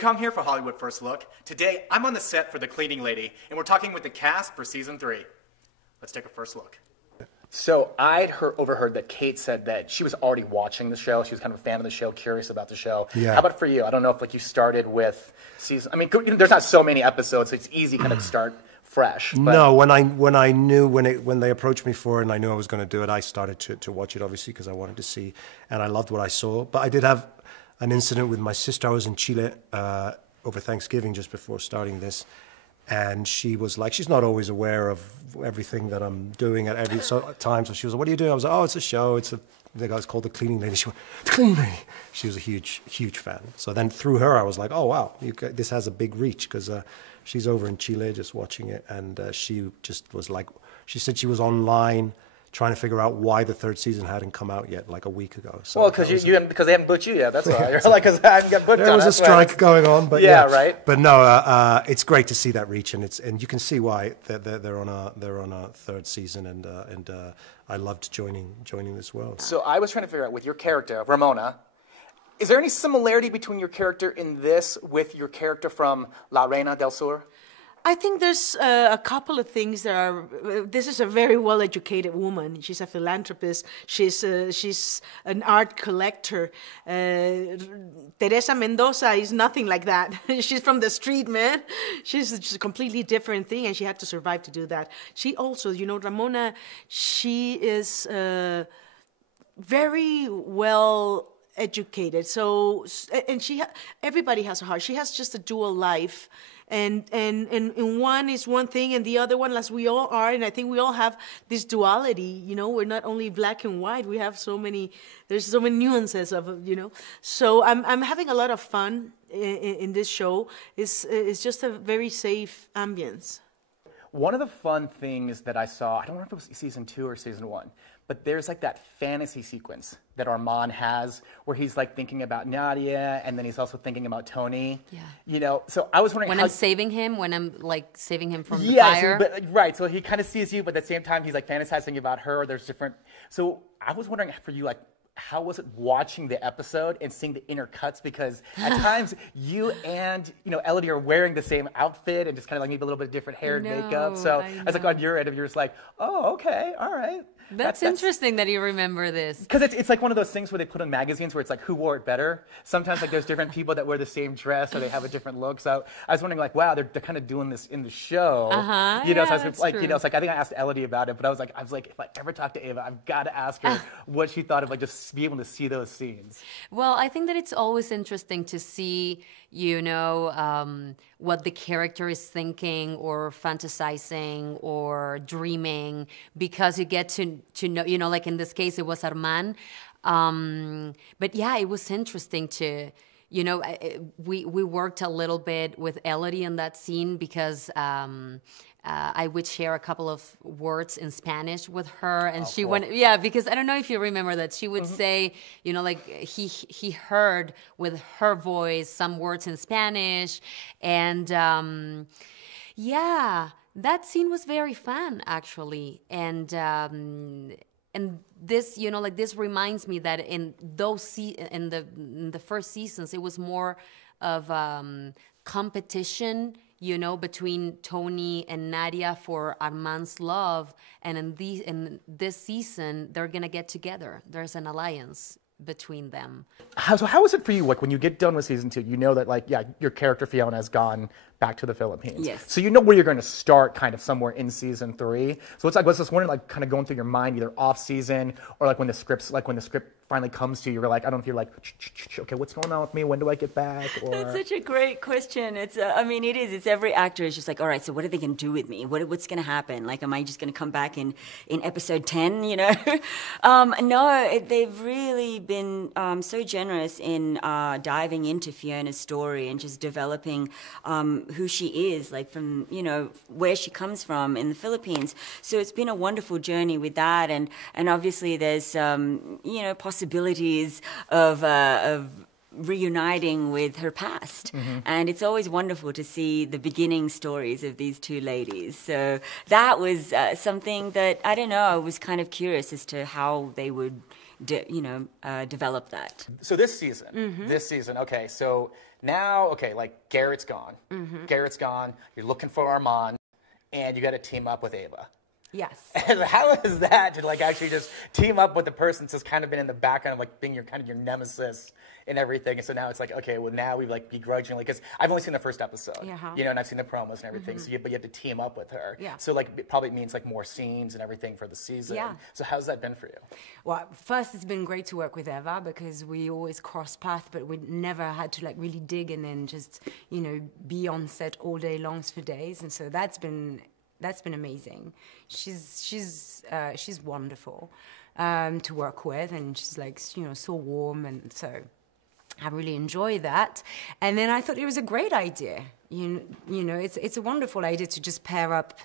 Kong here for Hollywood First Look. Today, I'm on the set for The Cleaning Lady, and we're talking with the cast for Season 3. Let's take a first look. So I'd overheard that Kate said that she was already watching the show. She was kind of a fan of the show, curious about the show. Yeah. How about for you? I don't know if like you started with season. I mean, there's not so many episodes, so it's easy kind of to start fresh. But... No, when they approached me for it and I knew I was going to do it, I started to watch it obviously because I wanted to see, and I loved what I saw. But I did have an incident with my sister. I was in Chile over Thanksgiving just before starting this. And she was like, she's not always aware of everything that I'm doing at every time. So she was like, what are you doing? I was like, oh, it's a show. The guy's called The Cleaning Lady. She went, The Cleaning Lady. She was a huge, huge fan. So then through her, I was like, oh, wow, this has a big reach because she's over in Chile just watching it. And she just was like, she said she was online trying to figure out why the third season hadn't come out yet, like a week ago. So well, because they haven't booked you yet. That's why. You're like, because I haven't got booked. There was a strike going on, but yeah, right. But no, it's great to see that reach, and you can see why they're on a third season, and I loved joining this world. So I was trying to figure out with your character Ramona, is there any similarity between your character in this with your character from La Reina del Sur? I think there's a couple of things that are. This is a very well-educated woman. She's a philanthropist. She's an art collector. Teresa Mendoza is nothing like that. She's from the street, man. She's just a completely different thing, and she had to survive to do that. She also, Ramona, she is very well educated. So, and everybody has a heart. She has just a dual life. And one is one thing, and the other one, as we all are, and I think we all have this duality. We're not only black and white. We have there's so many nuances of. So I'm having a lot of fun in this show. It's just a very safe ambience. One of the fun things that I saw, I don't know if it was season 2 or season 1, but there's like that fantasy sequence that Armand has where he's like thinking about Nadia and then he's also thinking about Tony. Yeah. So I was wondering when I'm saving him from the fire. Right. So he kind of sees you, but at the same time he's like fantasizing about her. There's different. So I was wondering for you, like, how was it watching the episode and seeing the inner cuts? Because at times you and Elodie are wearing the same outfit and just kind of like maybe a little bit different hair and makeup. So I was like on your end, you're just like, oh, okay, all right. That's interesting that you remember this. Because it's like one of those things where they put in magazines where it's like, who wore it better? Sometimes like there's different people that wear the same dress or they have a different look. So I was wondering like, wow, they're kind of doing this in the show. So I was like, true. It's like, I think I asked Elodie about it, but I was like, if I ever talk to Eva, I've got to ask her what she thought of like just be able to see those scenes. Well, I think that it's always interesting to see, what the character is thinking or fantasizing or dreaming, because you get to know, like in this case, it was Armand. But yeah, it was interesting to, we worked a little bit with Elodie in that scene because I would share a couple of words in Spanish with her, and she went, because I don't know if you remember that she would say, like he heard with her voice some words in Spanish, and that scene was very fun actually, and this, this reminds me that in those in the first seasons it was more of competition, between Tony and Nadia for Armand's love, and in this season they're gonna get together. There's an alliance between them. So how is it for you? Like when you get done with season 2, that like your character Fiona has gone back to the Philippines. Yes. So where you're going to start kind of somewhere in season 3. So it's like, I was just wondering, like kind of going through your mind either off season or like when the script finally comes to you, you're like, I don't know if you're like, okay, what's going on with me? When do I get back? Or... That's such a great question. It's, it's every actor is just like, all right, so what are they going to do with me? What's going to happen? Like, am I just going to come back in episode 10, No, they've really been so generous in diving into Fiona's story and just developing who she is, like from, where she comes from in the Philippines. So it's been a wonderful journey with that. And obviously there's, possibilities of reuniting with her past. And it's always wonderful to see the beginning stories of these two ladies. So that was something that, I don't know, I was kind of curious as to how they would, develop that. So this season, okay, so now, okay, like Garrett's gone. Garrett's gone, you're looking for Armand, and you got to team up with Eva. Yes. And how is that to like actually just team up with the person that's kind of been in the background of like being your kind of your nemesis and everything? And so now it's like, okay, well now we like begrudgingly, because I've only seen the first episode, and I've seen the promos and everything. So but you have to team up with her. Yeah. So like it probably means like more scenes and everything for the season. Yeah. So how's that been for you? Well, first it's been great to work with Eva because we always cross paths, but we never had to like really dig and then just be on set all day long for days, and so that's been amazing. She's wonderful to work with, and she's like so warm, and so I really enjoy that. And then I thought it was a great idea. It's a wonderful idea to just pair up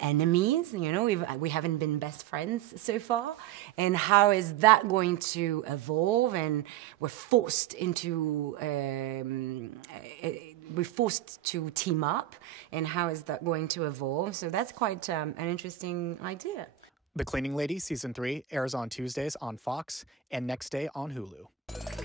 enemies. We haven't been best friends so far, and how is that going to evolve? And we're forced to team up, and how is that going to evolve? So that's quite an interesting idea. The Cleaning Lady Season 3 airs on Tuesdays on Fox and next day on Hulu.